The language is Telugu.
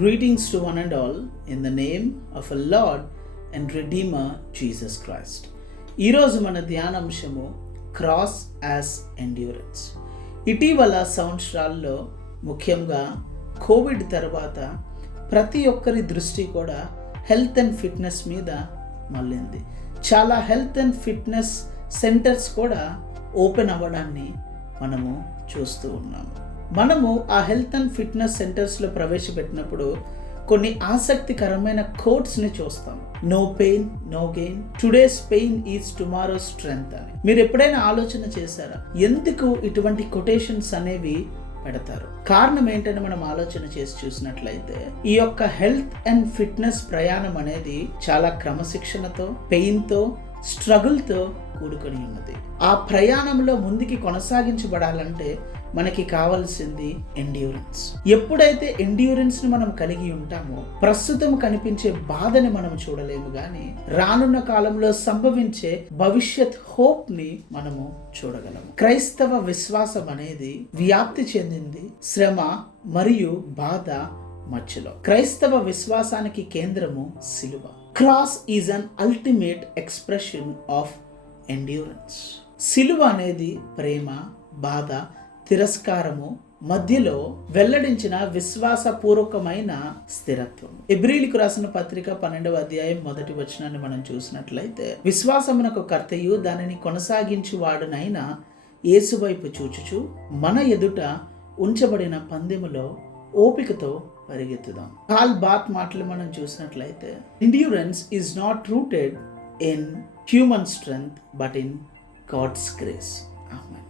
Greetings to one and all in the name of our Lord and Redeemer Jesus Christ. ఈరోజు మన ధ్యానాంశము క్రాస్ యాజ్ ఎండ్యూరెన్స్. ఇటీవల సంవత్సరాల్లో ముఖ్యంగా కోవిడ్ తర్వాత ప్రతి ఒక్కరి దృష్టి కూడా హెల్త్ అండ్ ఫిట్నెస్ మీద మళ్ళింది. చాలా హెల్త్ అండ్ ఫిట్నెస్ సెంటర్స్ కూడా ఓపెన్ అవ్వడాన్ని మనము చూస్తూ ఉన్నాము. మనము ఆ హెల్త్ అండ్ ఫిట్నెస్ సెంటర్స్లో ప్రవేశపెట్టినప్పుడు కొన్ని ఆసక్తికరమైన కోట్స్ని చూస్తాం. No pain no gain, today's pain is tomorrow's strength అని. మీరు ఎప్పుడైనా ఆలోచన చేశారా ఎందుకు ఇటువంటి కొటేషన్స్ అనేవి పెడతారు? కారణం ఏంటని మనం ఆలోచన చేసి చూసినట్లయితే ఈ యొక్క హెల్త్ అండ్ ఫిట్నెస్ ప్రయాణం అనేది చాలా క్రమశిక్షణతో, పెయిన్తో, స్ట్రగుల్తో కూడుకొని ఉన్నది. ఆ ప్రయాణంలో ముందుకి కొనసాగించబడాలంటే మనకి కావాల్సింది ఎండ్యూరెన్స్. ఎప్పుడైతే ఎండ్యూరెన్స్ని మనం కలిగి ఉంటామో ప్రస్తుతం కనిపించే బాధని మనం చూడలేము, కానీ రానున్న కాలంలో సంభవించే భవిష్యత్ హోప్ని మనము చూడగలము. క్రైస్తవ విశ్వాసం అనేది వ్యాప్తి చెందింది శ్రమ మరియు బాధ మధ్యలో. క్రైస్తవ విశ్వాసానికి కేంద్రము సిలువ. Cross is an ultimate expression of endurance. సిలువ అనేది ప్రేమ, బాధ, తిరస్కారము మధ్యలో వెల్లడించిన విశ్వాసపూర్వకమైన స్థిరత్వం. హెబ్రీయులకు రాసిన పత్రిక 12వ అధ్యాయం 1వ వచనాన్ని మనం చూసినట్లయితే, విశ్వాసమునకు కర్తయు దానిని కొనసాగించువాడునైన యేసు వైపు చూచుచు మన ఎదుట ఉంచబడిన పందెములో ఓపికతో పరిగెత్తుదాం. కాల్ బాత్ మాటలు మనం చూసినట్లయితే, endurance is not rooted in human strength but in God's grace. Amen.